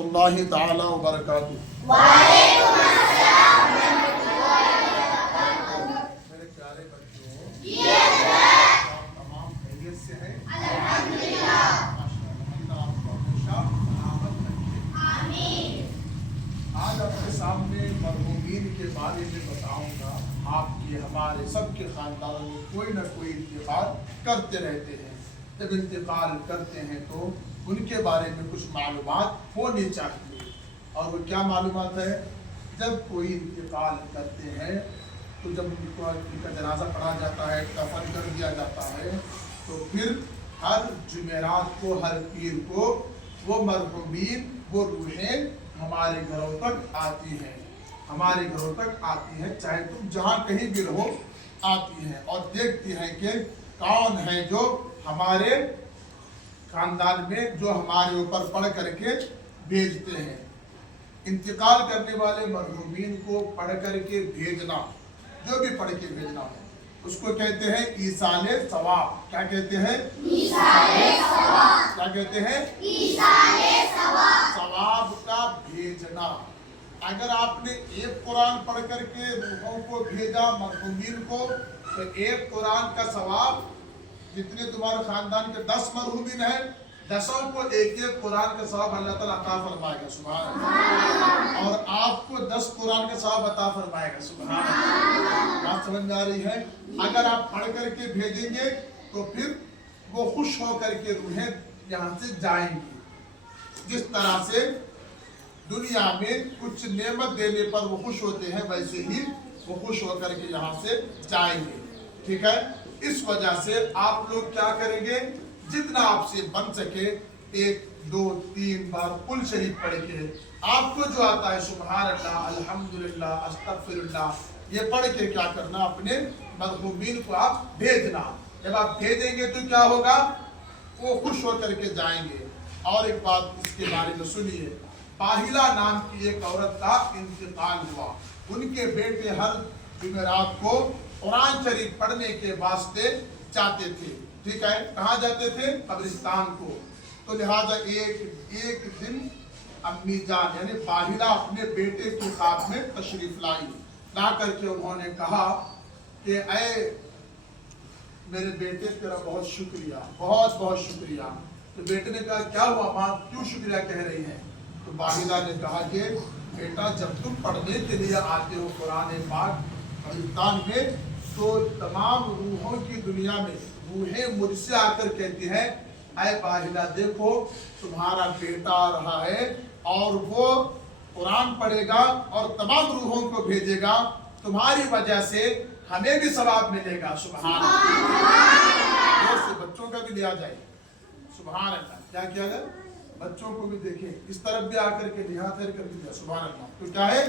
रहमतुल्लाहि ताला व बरकातुहू। मेरे प्यारे बच्चों, आप तमाम खैरियत से हैं? अल्हम्दुलिल्लाह। माशाअल्लाह, आपको हमेशा सलामत रखे। आज आपके सामने मरहूमीन के बारे में बताऊंगा। आपके हमारे सबके खानदानों में कोई ना कोई इंतकाल करते रहते हैं। जब इंतकाल करते हैं तो उनके बारे में कुछ मालूमात होनी चाहिए। और वो क्या मालूमात है? जब कोई इंतकाल करते हैं तो जब उनका जनाजा पढ़ा जाता है, कफन कर दिया जाता है, तो फिर हर जुमेरात को, हर पीर को वो मरहूमीन, वो रूहें हमारे घरों तक आती हैं, हमारे घरों तक आती हैं, चाहे तुम जहाँ कहीं भी रहो आती हैं और देखती हैं कि कौन है जो हमारे खानदान में जो हमारे ऊपर पढ़ करके भेजते हैं। इंतकाल करने वाले मरहूमीन को पढ़ करके भेजना, जो भी पढ़ के भेजना है, उसको कहते हैं ईसाले सवाब। क्या कहते हैं? ईसाले सवाब। क्या कहते हैं? ईसाले सवाब। सवाब का भेजना। अगर आपने एक कुरान पढ़ करके रूहों को भेजा मरहूमीन को, तो एक कुरान का सवाब, जितने तुम्हारे खानदान के 10 मरहूमीन हैं, 10 को एक एक कुरान का सवाब अल्लाह ताला अता फरमाएगा। सुभान अल्लाह। और आपको 10 कुरान का सवाब अता फरमाएगा। सुभान अल्लाह। बात समझ में आ रही है? अगर आप पढ़ करके भेजेंगे तो फिर वो खुश होकर के रूहें यहाँ से जाएंगी। जिस तरह से दुनिया में कुछ नेमत देने पर वो खुश होते हैं, वैसे ही वो खुश होकर के यहाँ से जाएंगे। ठीक है? इस वजह से आप लोग क्या करेंगे? जितना आपसे बन सके 1, 2, 3 बार कुल शरीफ पढ़ के, आपको जो आता है सुभान अल्लाह, अल्हम्दुलिल्लाह, अस्तगफिरुल्लाह, ये पढ़ के क्या करना? अपने मरहूमीन को आप भेजना। जब आप भेजेंगे तो क्या होगा? वो खुश होकर के जाएंगे। और एक बात इसके बारे में सुनिए। पाहिला नाम की एक औरत का इंतकाल हुआ। उनके बेटे हर जुमेरात को कुरान शरीफ पढ़ने के वास्ते जाते थे। ठीक है? कहाँ जाते थे? कब्रिस्तान को। तो लिहाजा एक दिन अम्मी जान यानी पाहिला अपने बेटे के साथ में तशरीफ लाई। ला करके उन्होंने कहा कि ऐ मेरे बेटे, तेरा बहुत शुक्रिया, बहुत बहुत शुक्रिया। तो बेटे ने कहा क्या हुआ माँ, क्यों शुक्रिया कह रही हैं? तो बाहिला ने कहा कि बेटा, जब तुम पढ़ने के लिए आते हो कुरान पाक कब्रिस्तान में, तो तमाम रूहों की दुनिया में रूहें मुझसे आकर कहती हैं, ऐ बाहिला देखो तुम्हारा बेटा आ रहा है और वो कुरान पढ़ेगा और तमाम रूहों को भेजेगा, तुम्हारी वजह से हमें भी सवाब मिलेगा। सुभान अल्लाह। से बच्चों का भी लिया जाए। सुभान अल्लाह। क्या किया जाए? बच्चों को भी देखें, इस तरफ भी आकर के निहार कर दिया। सुभान अल्लाह। तो क्या है?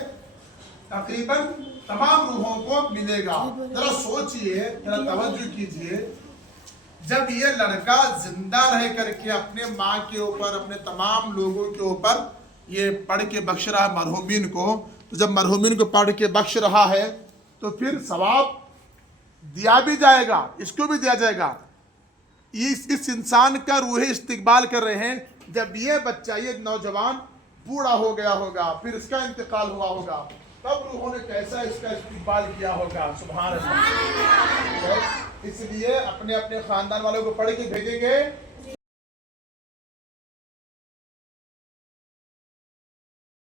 तकरीबन तमाम रूहों को मिलेगा। जरा सोचिए, जरा तवज्जो कीजिए, जब ये लड़का जिंदा रह करके अपने माँ के ऊपर, अपने तमाम लोगों के ऊपर ये पढ़ के बख्श रहा है मरहूमीन को, तो जब मरहूमीन को पढ़ के बख्श रहा है तो फिर सवाब दिया भी जाएगा, इसको भी दिया जाएगा। इस इंसान का रूह इस्तिकबाल कर रहे हैं। जब ये बच्चा, ये नौजवान बूढ़ा हो गया होगा, फिर इसका इंतकाल हुआ होगा, तब रूहों ने कैसा इसका इस्तिकबाल किया होगा। सुभान अल्लाह। इसलिए अपने अपने खानदान वालों को पढ़ के भेजेंगे